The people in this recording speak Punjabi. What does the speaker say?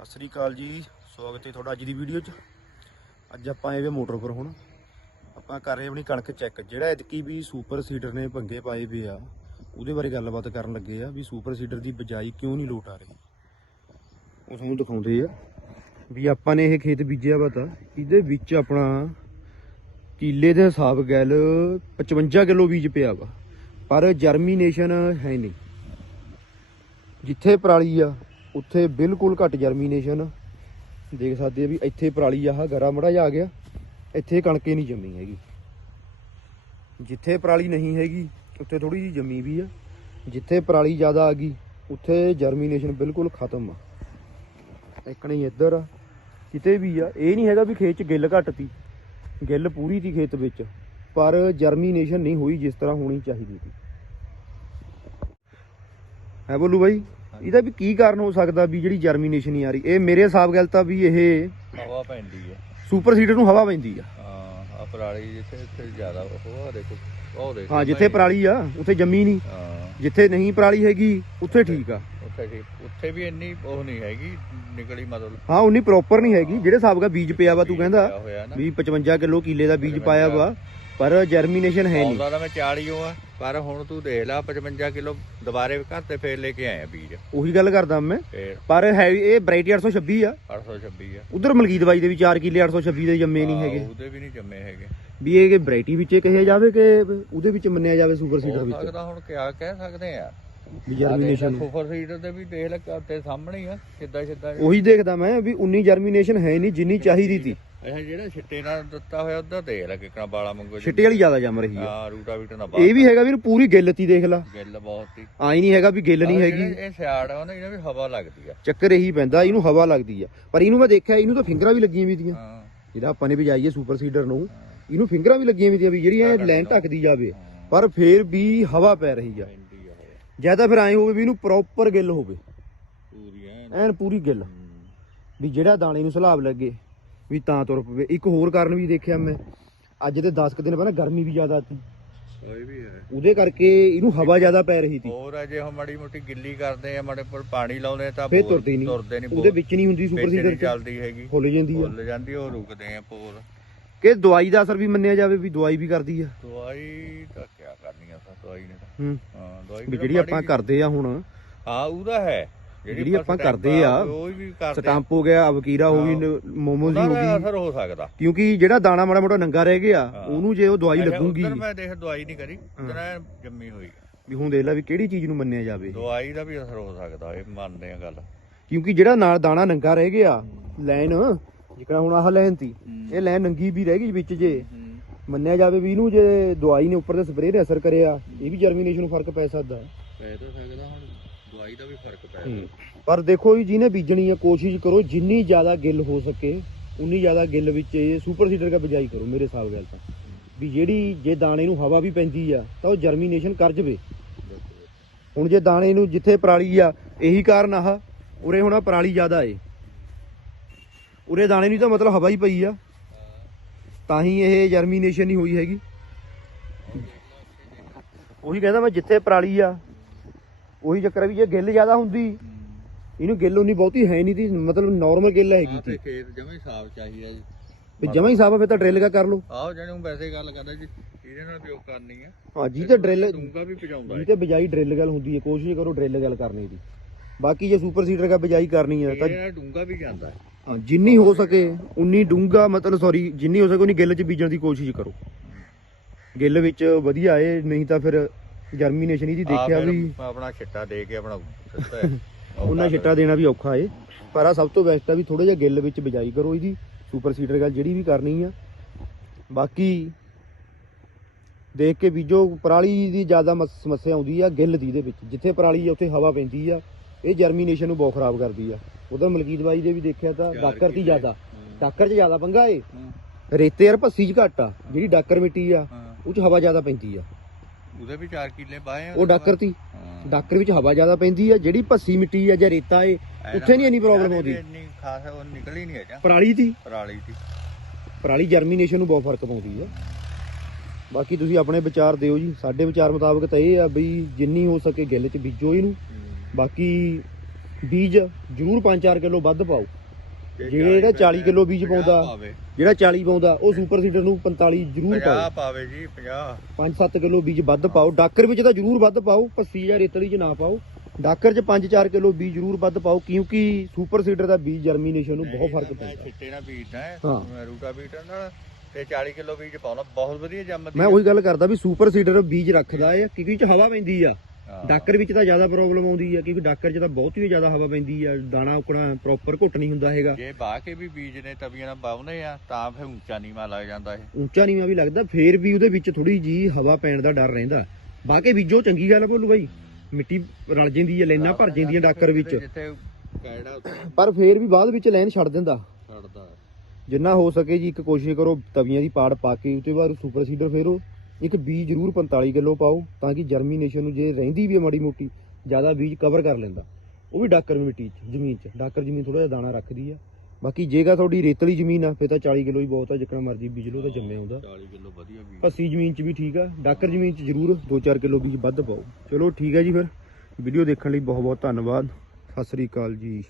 ਸਤਿ ਸ੍ਰੀ ਅਕਾਲ ਜੀ। ਸਵਾਗਤ ਹੈ ਤੁਹਾਡਾ ਅੱਜ ਦੀ ਵੀਡੀਓ 'ਚ। ਅੱਜ ਆਪਾਂ ਆਏ ਵੇ ਮੋਟਰ ਪਰ ਹੁਣ ਆਪਾਂ ਕਰ ਰਹੇ ਆਪਣੀ ਕਣਕ ਚੈੱਕ ਜਿਹੜਾ ਐਤਕੀ ਵੀ ਸੁਪਰ ਸੀਡਰ ਨੇ ਭੰਗੇ ਪਾਏ ਵੇ ਆ, ਉਹਦੇ ਬਾਰੇ ਗੱਲਬਾਤ ਕਰਨ ਲੱਗੇ ਆ ਵੀ ਸੁਪਰ ਸੀਡਰ ਦੀ ਬਜਾਈ ਕਿਉਂ ਨਹੀਂ ਲੋਟ ਆ ਰਹੀ। ਉਹ ਤੁਹਾਨੂੰ ਦਿਖਾਉਂਦੇ ਆ ਵੀ ਆਪਾਂ ਨੇ ਇਹ ਖੇਤ ਬੀਜਿਆ ਵਾ ਤਾਂ ਇਹਦੇ ਵਿੱਚ ਆਪਣਾ ਕਿੱਲੇ ਦੇ ਹਿਸਾਬ ਗੱਲ 55 ਕਿਲੋ ਬੀਜ ਪਿਆ ਵਾ, ਪਰ ਜਰਮੀਨੇਸ਼ਨ ਹੈ ਨਹੀਂ। ਜਿੱਥੇ ਪਰਾਲੀ ਆ ਉੱਥੇ ਬਿਲਕੁਲ ਘੱਟ ਜਰਮੀਨੇਸ਼ਨ ਦੇਖ ਸਕਦੇ ਆ ਵੀ ਇੱਥੇ ਪਰਾਲੀ ਆਹ ਗਰਾ ਮੜਾ ਜਾ ਆ ਗਿਆ। ਇੱਥੇ ਕਣਕੇ ਨਹੀਂ ਜੰਮੀ ਹੈਗੀ। ਜਿੱਥੇ ਪਰਾਲੀ ਨਹੀਂ ਹੈਗੀ, ਉੱਥੇ ਥੋੜੀ ਜਿਹੀ ਜੰਮੀ ਵੀ ਆ। ਜਿੱਥੇ ਪਰਾਲੀ ਜ਼ਿਆਦਾ ਆ ਗਈ, ਉੱਥੇ ਜਰਮੀਨੇਸ਼ਨ ਬਿਲਕੁਲ ਖਤਮ ਆ। ਇੱਕ ਨਹੀਂ ਇੱਧਰ ਆ, ਕਿਤੇ ਵੀ ਆ। ਇਹ ਨਹੀਂ ਹੈਗਾ ਵੀ ਖੇਤ 'ਚ ਗਿੱਲ ਘੱਟ ਤੀ ਗਿੱਲ ਪੂਰੀ ਤੀ ਖੇਤ ਵਿੱਚ। ਪਰ ਜਰਮੀਨੇਸ਼ਨ ਨਹੀਂ ਹੋਈ ਜਿਸ ਤਰ੍ਹਾਂ ਹੋਣੀ ਚਾਹੀਦੀ ਸੀ। ਹੈ ਬੋਲੂ ਬਾਈ? ਇਹਦਾ ਵੀ ਕੀ ਕਾਰਨ ਹੋ ਸਕਦਾ ਵੀ ਜਿਹੜੀ ਜਰਮੀਨੇਸ਼ਨ ਨਹੀਂ ਆ ਰਹੀ? ਇਹ ਮੇਰੇ ਹਿਸਾਬ ਗੱਲ ਤਾਂ ਵੀ ਇਹ ਹਵਾ ਪੈਂਦੀ ਹੈ ਸੁਪਰ ਸੀਡਰ ਨੂੰ ਹਵਾ ਪੈਂਦੀ ਆ। ਹਾਂ ਆ ਪਰਾਲੀ ਜਿੱਥੇ ਇੱਥੇ ਜ਼ਿਆਦਾ ਉਹ ਦੇਖੋ ਉਹ ਦੇਖੋ ਹਾਂ ਜਿੱਥੇ ਪਰਾਲੀ ਆ ਉੱਥੇ ਜੰਮੀ ਨਹੀਂ। ਹਾਂ। ਜਿੱਥੇ ਨਹੀਂ ਪਰਾਲੀ ਹੈਗੀ ਉੱਥੇ ਠੀਕ ਆ। ਉੱਥੇ ਠੀਕ ਉੱਥੇ ਵੀ ਇੰਨੀ ਉਹ ਨਹੀਂ ਹੈਗੀ ਨਿਕਲੀ ਮਤਲਬ। ਹਾਂ ਉਨੀ ਪ੍ਰੋਪਰ ਨਹੀਂ ਹੈਗੀ। ਜਿਹੜੇ ਹਿਸਾਬ ਦਾ ਬੀਜ ਪਿਆ ਵਾ ਤੂੰ ਕਹਿੰਦਾ। ਵੀ 55 ਕਿਲੋ ਕਿੱਲੇ ਦਾ ਬੀਜ ਪਾਇਆ ਵਾ। ਪਰ ਜਰਮੀਨੇਸ਼ਨ ਹੈ ਨਹੀਂ। ਆਉਂਦਾ ਤਾਂ ਮੈਂ 40 ਓ ਆ ਪਰ ਹੁਣ ਤੂੰ ਦੇਖ ਲੈ 55 ਕਿਲੋ ਦੁਬਾਰੇ ਘਰ ਤੇ ਫੇਰ ਲੈ ਕੇ ਆਇਆ ਬੀਜ। ਉਹੀ ਗੱਲ ਕਰਦਾ ਮੈਂ। ਫੇਰ। ਪਰ ਹੈ ਇਹ ਵੈਰਾਈਟੀ 826 ਆ। 826 ਆ। ਉਧਰ ਮਲਕੀਤ ਬਾਈ ਦੇ ਵੀ 4 ਕਿੱਲੇ 826 ਦੇ ਜੰਮੇ ਨਹੀਂ ਹੈਗੇ। ਉਹਦੇ ਵੀ ਨਹੀਂ ਜੰਮੇ ਹੈਗੇ। ਵੀ ਇਹ ਵੈਰਾਈਟੀ ਵਿੱਚ ਇਹ ਕਹੇ ਜਾਵੇ ਕਿ ਉਹਦੇ ਵਿੱਚ ਮੰਨਿਆ ਜਾਵੇ ਸੁਪਰ ਸੀਡਰ ਵਿੱਚ? ਸਕਦਾ ਹੁਣ ਕਿਆ ਕਹਿ ਸਕਦੇ ਆ। ਵੀ ਜਰਮੀਨੇਸ਼ਨ ਸੁਪਰ ਸੀਡਰ ਦੇ ਵੀ ਦੇਖ ਲੈ ਤੇ ਸਾਹਮਣੇ ਆ ਸਿੱਧਾ ਸਿੱਧਾ ਉਹੀ ਦੇਖਦਾ ਮੈਂ ਵੀ 19 ਜਰਮੀਨੇਸ਼ਨ ਹੈ ਨਹੀਂ ਜਿੰਨੀ ਚਾਹੀਦੀ ਸੀ। ਇਹ ਜਿਹੜਾ ਛਿੱਟੇ ਨਾਲ ਦਿੱਤਾ ਹੋਇਆ ਉਧਰ ਦੇਖ ਲੈ ਕਿਕਣਾ ਬਾਲਾ ਮੰਗੋ ਜੀ। ਛਿੱਟੇ ਵਾਲੀ ਜ਼ਿਆਦਾ ਜੰਮ ਰਹੀ ਆ। ਹਾਂ ਰੂਟਾ ਵੀਟਰ ਨਾ ਇਹ ਵੀ ਹੈਗਾ ਵੀ ਇਹਨੂੰ ਪੂਰੀ ਗਿੱਲ ਤੀ ਦੇਖ ਲਾ। ਗਿੱਲ ਬਹੁਤ ਹੀ ਆਈ ਨਹੀਂ ਹੈਗਾ ਵੀ ਗਿੱਲ ਨਹੀਂ ਹੈਗੀ। ਜਿਹੜੇ ਇਹ ਸਿਆੜ ਆ ਉਹਨਾਂ ਇਹਨਾਂ ਵੀ ਹਵਾ ਲੱਗਦੀ ਆ। ਚੱਕਰ ਇਹੀ ਪੈਂਦਾ ਇਹਨੂੰ ਹਵਾ ਲੱਗਦੀ ਆ। ਪਰ ਇਹਨੂੰ ਮੈਂ ਦੇਖਿਆ ਇਹਨੂੰ ਤਾਂ ਫਿੰਗਰਾਂ ਵੀ ਲੱਗੀਆਂ ਵੀ ਦੀਆਂ। ਜਿਹੜਾ ਆਪਾਂ ਨੇ ਵਜਾਈ ਸੁਪਰ ਸੀਡਰ ਨੂੰ। ਇਹਨੂੰ ਫਿੰਗਰਾਂ ਵੀ ਲੱਗੀਆਂ ਵੀ ਦੀਆਂ ਵੀ ਜਿਹੜੀ ਇਹ ਲਾਈਨ ਢੱਕਦੀ ਜਾਵੇ। ਪਰ ਫੇਰ ਵੀ ਹਵਾ ਪੈ ਰਹੀ ਆ। ਜਾਂ ਤਾਂ ਫਿਰ ਐਂ ਹੋਵੇ ਵੀ ਇਹਨੂੰ ਪ੍ਰੋਪਰ ਗਿੱਲ ਹੋਵੇ। ਪੂਰੀ ਐਨ। ਪੂਰੀ ਗਿੱਲ। ਵੀ ਜਿਹੜਾ ਦਾਣੇ ਨੂੰ ਸਲਾਬ ਲੱਗੇ। ਵੀ ਤਾਂ ਤੁਰ ਪਵੇ। ਇੱਕ ਹੋਰ ਕਾਰਨ ਵੀ ਦੇਖਿਆ ਮੈਂ। ਅੱਜ ਦੇ 10 ਕੁ ਦਿਨ ਪਹਿਲਾਂ ਗਰਮੀ ਵੀ ਜ਼ਿਆਦਾ ਸੀ। ਕੋਈ ਵੀ ਹੈ। ਉਹਦੇ ਕਰਕੇ ਇਹਨੂੰ ਹਵਾ ਜ਼ਿਆਦਾ ਪੈ ਰਹੀ ਸੀ। ਹੋਰ ਆ ਜੇ ਮਾੜੀ ਮੋਟੀ ਗਿੱਲੀ ਕਰਦੇ ਆ ਮਾੜੇ ਪਰ ਪਾਣੀ ਲਾਉਂਦੇ ਆ ਤਾਂ ਫੇਰ ਬੋਰ ਤੁਰਦੀ ਨਹੀਂ ਤੁਰਦੇ ਨਹੀਂ ਉਹਦੇ ਵਿੱਚ ਨਹੀਂ ਹੁੰਦੀ ਸੁਪਰ ਸੀਡਰ ਚੱਲਦੀ ਹੈਗੀ। ਫੁੱਲ ਜਾਂਦੀ ਆ। ਫੁੱਲ ਜਾਂਦੀ ਉਹ ਰੁਕਦੇ ਆ ਪੋਰ ਕਿ ਦਵਾਈ ਦਾ ਅਸਰ ਵੀ ਮੰਨਿਆ ਜਾਵੇ ਵੀ ਦਵਾਈ ਵੀ ਕਰਦੀ ਆ। ਦਵਾਈ ਤਾਂ ਕਿਆ ਕਰਨੀ ਆ ਸਾ ਦਵਾਈ ਨੇ ਤਾਂ। ਹੂੰ। ਦਵਾਈ ਜਿਹੜੀ ਆਪਾਂ ਕਰਦੇ ਆ ਹੁਣ। ਹਾਂ ਉਹਦਾ ਹੈ। ਜਿਹੜੀ ਆਪਾਂ ਕਰਦੇ ਆ, ਉਹ ਵੀ ਕਰਦੇ ਆ। ਸਟੰਪ ਹੋ ਗਿਆ ਅਵਕੀਰਾ ਹੋ ਗਈ ਮੋਮੋਜ਼ ਦੀ ਹੋ ਤਾਂ ਗਈ। ਅਸਰ ਹੋ ਸਕਦਾ। ਕਿਉਂਕਿ ਜਿਹੜਾ ਦਾਣਾ ਮਾੜਾ ਮੋਟਾ ਨੰਗਾ ਰਹਿ ਗਿਆ ਹਾਂ। ਉਹਨੂੰ ਜੇ ਉਹ ਦਵਾਈ ਅੱਛਾ, ਲੱਗੂਗੀ। ਉੱਧਰ ਮੈਂ ਦੇਖ ਦਵਾਈ ਨਹੀਂ ਕਰੀ ਉਧਰ ਜੰਮੀ ਹੋਈ। ਆ। ਵੀ ਹੁਣ ਦੇਖ ਲੈ ਵੀ ਕਿਹੜੀ ਚੀਜ਼ ਨੂੰ ਮੰਨਿਆ ਜਾਵੇ। ਦਵਾਈ ਦਾ ਵੀ ਅਸਰ ਹੋ ਸਕਦਾ ਇਹ ਮੰਨਦੇ ਆ ਗੱਲ। ਕਿਉਂਕਿ ਜਿਹੜਾ ਨਾਲ ਦਾਣਾ ਨੰਗਾ ਰਹਿ ਗਿਆ ਲਾਈਨ ਜਿਕੜਾ ਹੁਣ ਆਹ ਲਾਈਨ ਤੀ ਹੂੰ। ਇਹ ਲਾਈਨ ਨੰਗੀ ਵੀ ਰਹਿ ਗਈ ਵਿੱਚ ਜੇ। ਮੰਨਿਆ ਜਾਵੇ ਵੀ ਇਹਨੂੰ ਜੇ ਦਵਾਈ ਨੇ ਉੱਪਰ ਦੇ ਸਪਰੇਅ ਨੇ ਅਸਰ ਕਰਿਆ ਇਹ ਵੀ ਜਰਮੀਨੇਸ਼ਨ ਨੂੰ ਫ਼ਰਕ ਪੈ ਸਕਦਾ। ਹੈ। ਪੈ ਤਾਂ ਸਕਦਾ ਹੁਣ। ਦਵਾਈ ਦਾ ਵੀ ਫ਼ਰਕ ਪੈ ਪਰ ਦੇਖੋ ਜੀ ਜਿਹਨੇ ਬੀਜਣੀ ਆ ਕੋਸ਼ਿਸ਼ ਕਰੋ ਜਿੰਨੀ ਜ਼ਿਆਦਾ ਗਿੱਲ ਹੋ ਸਕੇ ਉਨੀ ਜ਼ਿਆਦਾ ਗਿੱਲ ਵਿੱਚ ਇਹ ਸੁਪਰ ਸੀਡਰ ਦਾ ਬਿਜਾਈ ਕਰੋ ਮੇਰੇ ਹਿਸਾਬ ਨਾਲ ਤਾਂ। ਵੀ ਜਿਹੜੀ ਜੇ ਦਾਣੇ ਨੂੰ ਹਵਾ ਵੀ ਪੈਂਦੀ ਆ ਤਾਂ ਉਹ ਜਰਮੀਨੇਸ਼ਨ ਕਰ ਜਵੇ। ਹੁਣ ਜੇ ਦਾਣੇ ਨੂੰ ਜਿੱਥੇ ਪਰਾਲੀ ਆ ਇਹੀ ਕਾਰਨ ਆਹ ਉਰੇ ਹੁਣ ਪਰਾਲੀ ਜ਼ਿਆਦਾ ਏ। ਉਰੇ ਦਾਣੇ ਨੂੰ ਤਾਂ ਮਤਲਬ ਹਵਾ ਹੀ ਪਈ ਆ। ਤਾਂ ਹੀ ਇਹ ਜਰਮੀਨੇਸ਼ਨ ਨਹੀਂ ਹੋਈ ਹੈਗੀ। ਉਹੀ ਕਹਿੰਦਾ ਮੈਂ ਜਿੱਥੇ ਪਰਾਲੀ ਆ ਉਹੀ ਚੱਕਰ ਆ ਵੀ ਜੇ ਗਿੱਲ ਜ਼ਿਆਦਾ ਹੁੰਦੀ ਇਹਨੂੰ ਗਿੱਲ ਉਨੀ ਬਹੁਤੀ ਹੈ ਨਹੀਂ ਤੀ ਮਤਲਬ ਨਾਰਮਲ ਗਿੱਲ ਹੈਗੀ ਤੀ ਤੇ। ਖੇਤ ਜਮਾ ਹੀ ਸਾਫ਼ ਚਾਹੀਦਾ ਜੀ। ਵੀ ਜਮਾ ਹੀ ਸਾਫ਼ ਆ ਫਿਰ ਤਾਂ ਡਰਿਲ ਕਾ ਕਰ ਲਓ। ਆਹੋ ਜਾਨੀ ਹੁਣ ਵੈਸੇ ਗੱਲ ਕਰਦਾ ਜੀ ਇਹਦੇ ਨਾਲ ਪਿਓ ਕਰਨੀ ਆ। ਹਾਂ ਜੀ ਤੇ ਡਰਿਲ ਦੂੰਗਾ ਵੀ ਪਜਾਉਂਦਾ ਜੀ ਤੇ ਬਜਾਈ ਡਰਿਲ ਗੱਲ ਹੁੰਦੀ ਹੈ ਕੋਸ਼ਿਸ਼ ਕਰੋ ਡਰਿਲ ਗੱਲ ਕਰਨੀ ਦੀ। ਬਾਕੀ ਜੇ ਸੁਪਰ ਸੀਡਰ ਕਾ ਬਜਾਈ ਕਰਨੀ ਹੈ ਤਾਂ ਇਹ ਡੂੰਗਾ ਵੀ ਜਾਂਦਾ ਹੈ। ਹਾਂ, ਜਿੰਨੀ ਹੋ ਸਕੇ ਉਨੀ ਡੂੰਗਾ ਮਤਲਬ ਸੌਰੀ ਜਿੰਨੀ ਹੋ ਸਕੇ ਉਨੀ ਗਿੱਲ ਚ ਬੀਜਣ ਦੀ ਕੋਸ਼ਿਸ਼ ਕਰੋ। ਗਿੱਲ ਵਿੱਚ ਵਧੀਆ ਏ ਨਹੀਂ ਤਾਂ ਫਿਰ ਜਰਮੀਨੇਸ਼ਨ ਇਹਦੀ ਦੇਖਿਆ ਫਿਰ ਵੀ ਆਪਣਾ ਛਿੱਟਾ ਦੇ ਕੇ ਆਪਣਾ ਸਿੱਧਾ ਉਹ ਉਹਨਾਂ ਛਿੱਟਾ ਦੇਣਾ ਵੀ ਔਖਾ ਏ। ਪਰ ਆ ਸਭ ਤੋਂ ਬੈਸਟ ਆ ਵੀ ਥੋੜਾ ਜਿਹਾ ਗਿੱਲ ਵਿੱਚ ਬਜਾਈ ਕਰੋ ਇਹਦੀ ਸੁਪਰ ਸੀਡਰ ਗੱਲ ਜਿਹੜੀ ਵੀ ਕਰਨੀ ਆ। ਬਾਕੀ ਦੇਖ ਕੇ ਬੀਜੋ ਪਰਾਲੀ ਦੀ ਜ਼ਿਆਦਾ ਮਸ- ਸਮੱਸਿਆ ਆਉਂਦੀ ਆ ਗਿੱਲ ਦੀ ਦੇ ਵਿੱਚ। ਜਿੱਥੇ ਪਰਾਲੀ ਆ ਉੱਥੇ ਹਵਾ ਪੈਂਦੀ ਆ। ਇਹ ਜਰਮੀਨੇਸ਼ਨ ਨੂੰ ਬਹੁਤ ਖਰਾਬ ਕਰਦੀ ਆ। ਉਧਰ ਮਲਕੀਤ ਬਾਈ ਦੇ ਵੀ ਦੇਖਿਆ ਤਾਂ ਡਾਕਰ ਦੀ। ਜ਼ਿਆਦਾ। ਹੂੰ। ਡਾਕਰ 'ਚ ਜ਼ਿਆਦਾ ਪੰਗਾ ਏ। ਹਾਂ, ਰੇਤੇ ਯਾਰ ਭੱਸੀ 'ਚ ਘੱਟ ਆ। ਜਿਹੜੀ ਡਾਕਰ ਮਿੱਟੀ ਆ ਹਾਂ। ਉਹ 'ਚ ਹਵਾ ਜ਼ਿਆਦਾ ਪੈਂਦੀ ਆ। ਉਹਦੇ ਵੀ 4 ਕਿੱਲੇ ਬਾਏ ਆ ਉਹ ਡਾਕਰ ਤੀ। ਹਾਂ। ਡਾਕਰ ਵਿੱਚ ਹਵਾ ਜ਼ਿਆਦਾ ਪੈਂਦੀ ਆ ਜਿਹੜੀ ਭੱਸੀ ਮਿੱਟੀ ਆ ਜਾਂ ਰੇਤਾ ਏ ਉੱਥੇ ਨਹੀਂ ਇੰਨੀ ਪ੍ਰੋਬਲਮ ਆਉਂਦੀ। ਇਹਦੀ ਇੰਨੀ ਖਾਸ ਉਹ ਨਿਕਲੀ ਨਹੀਂ ਹੈਗਾ। ਪਰਾਲੀ ਦੀ ਪਰਾਲੀ ਦੀ ਪਰਾਲੀ ਜਰਮੀਨੇਸ਼ਨ ਨੂੰ ਬਹੁਤ ਫ਼ਰਕ ਪਾਉਂਦੀ ਆ। ਬਾਕੀ ਤੁਸੀਂ ਆਪਣੇ ਵਿਚਾਰ ਦਿਓ ਜੀ। ਸਾਡੇ ਵਿਚਾਰ ਮੁਤਾਬਕ ਤਾਂ ਇਹ ਆ ਬਈ ਜਿੰਨੀ ਹੋ ਸਕੇ ਗਿੱਲ 'ਚ ਬੀਜੋ ਇਹਨੂੰ। ਬਾਕੀ ਬੀਜ ਜ਼ਰੂਰ 5-4 ਕਿਲੋ ਵੱਧ ਪਾਓ। ਜੇ ਜਿਹੜਾ 40 ਕਿਲੋ ਬੀਜ 50 ਪਾਉਂਦਾ। ਜਿਹੜਾ 40 ਪਾਉਂਦਾ ਉਹ ਸੁਪਰ ਸੀਡਰ ਨੂੰ 45 ਜ਼ਰੂਰ 50 ਪਾਓ। ਪਾਵੇ ਜੀ 50 5-7 ਕਿਲੋ ਬੀਜ ਵੱਧ ਪਾਓ। ਡਾਕਰ ਵਿੱਚ ਤਾਂ ਜ਼ਰੂਰ ਵੱਧ ਪਾਓ ਪੱਸੀ ਜਾਂ ਰੇਤਲੀ 'ਚ ਨਾ ਪਾਓ। ਡਾਕਰ 'ਚ 5-4 ਕਿਲੋ ਬੀਜ ਜ਼ਰੂਰ ਵੱਧ ਪਾਓ ਕਿਉਂਕਿ ਸੁਪਰ ਸੀਡਰ ਦਾ ਬੀਜ ਜਰਮੀਨੇਸ਼ਨ ਨੂੰ ਬਹੁਤ ਫ਼ਰਕ ਪੈਂਦਾ। ਛਿੱਟੇ ਨਾਲ ਬੀਜਦਾ ਹੈ ਹਾਂ। ਰੂਟਾ ਬੀਟਰ ਨਾਲ ਤੇ 40 ਕਿਲੋ ਬੀਜ ਪਾਉਣਾ ਬਹੁਤ ਵਧੀਆ ਜੰਮਦੀ ਮੈਂ ਉਹੀ ਗੱਲ ਕਰਦਾ ਵੀ ਸੁਪਰ ਸੀਡਰ ਬੀਜ ਰੱਖਦਾ ਹੈ ਕਿਉਂਕਿ 'ਚ ਹਵਾ ਪੈਂਦੀ ਆ। ਹਾਂ। ਡਾਕਰ ਵਿੱਚ ਤਾਂ ਜ਼ਿਆਦਾ ਪ੍ਰੋਬਲਮ ਆਉਂਦੀ ਹੈ ਕਿਉਂਕਿ ਡਾਕਰ 'ਚ ਤਾਂ ਬਹੁਤ ਹੀ ਜ਼ਿਆਦਾ ਹਵਾ ਪੈਂਦੀ ਆ ਦਾਣਾ ਉਕਣਾ ਪ੍ਰੋਪਰ ਘੁੱਟ ਨਹੀਂ ਹੁੰਦਾ ਹੈਗਾ। ਜੇ ਬਾਹ ਕੇ ਵੀ ਬੀਜ ਨੇ ਤਵੀਆਂ ਨਾਲ ਬਾਉਨੇ ਆ ਤਾਂ ਫਿਰ ਉੱਚਾ ਨੀਵਾ ਲੱਗ ਜਾਂਦਾ ਇਹ। ਉੱਚਾ ਨੀਵਾਂ ਵੀ ਲੱਗਦਾ ਫੇਰ ਵੀ ਉਹਦੇ ਵਿੱਚ ਥੋੜੀ ਜੀ ਹਵਾ ਪੈਣ ਦਾ ਡਰ ਰਹਿੰਦਾ। ਬਾਕੀ ਬੀਜੋ ਚੰਗੀ ਗੱਲ ਭੋਲੂ ਬਾਈ। ਮਿੱਟੀ ਰਲ ਜਾਂਦੀ ਹੈ ਲੈਣਾ ਭਰ ਜਾਂਦੀਆਂ ਡਾਕਰ ਵਿੱਚ। ਪਰ ਫੇਰ ਵੀ ਬਾਅਦ ਵਿੱਚ ਲੈਣ ਛੱਡ ਦਿੰਦਾ। ਛੱਡਦਾ। ਜਿੰਨਾ ਹੋ ਸਕੇ ਜੀ ਇੱਕ ਕੋਸ਼ਿਸ਼ ਕਰੋ ਤਵੀਆਂ ਦੀ ਪਾੜ ਪਾ ਕੇ ਉਤੇ ਬਾਅਦ ਸੁਪਰ ਸੀਡਰ ਫੇਰੋ। ਇੱਕ ਬੀਜ ਜ਼ਰੂਰ 45 ਕਿਲੋ ਪਾਓ ਤਾਂ ਕਿ ਜਰਮੀਨੇਸ਼ਨ ਨੂੰ ਜੇ ਰਹਿੰਦੀ ਵੀ ਹੈ ਮਾੜੀ ਮੋਟੀ ਜ਼ਿਆਦਾ ਬੀਜ ਕਵਰ ਕਰ ਲੈਂਦਾ। ਉਹ ਵੀ ਡਾਕਰ ਮਿੱਟੀ 'ਚ ਜ਼ਮੀਨ 'ਚ। ਡਾਕਰ ਜ਼ਮੀਨ ਥੋੜਾ ਜਿਹਾ ਦਾਣਾ ਰੱਖਦੀ ਆ। ਬਾਕੀ ਜੇਗਾ ਤੁਹਾਡੀ ਰੇਤਲੀ ਜ਼ਮੀਨ ਆ ਫੇ ਤਾਂ 40 ਕਿਲੋ ਹੀ ਬਹੁਤ ਆ ਜਿੱਕਣਾ ਮਰਜ਼ੀ ਬੀਜ ਲਓ ਤਾਂ ਜੰਮੇ ਆਉਂਦਾ। 40 ਕਿਲੋ ਵਧੀਆ ਬੀਜ। ਪੱਸੀ ਜ਼ਮੀਨ 'ਚ ਵੀ ਠੀਕ ਆ। ਡਾਕਰ ਜ਼ਮੀਨ 'ਚ ਜ਼ਰੂਰ 2-4 ਕਿਲੋ ਬੀਜ ਵੱਧ ਪਾਓ। ਚਲੋ ਠੀਕ ਹੈ ਜੀ ਫਿਰ। ਵੀਡੀਓ ਦੇਖਣ ਲਈ ਬਹੁਤ ਬਹੁਤ ਧੰਨਵਾਦ। ਸਤਿ ਸ੍ਰੀ ਅਕਾਲ ਜੀ।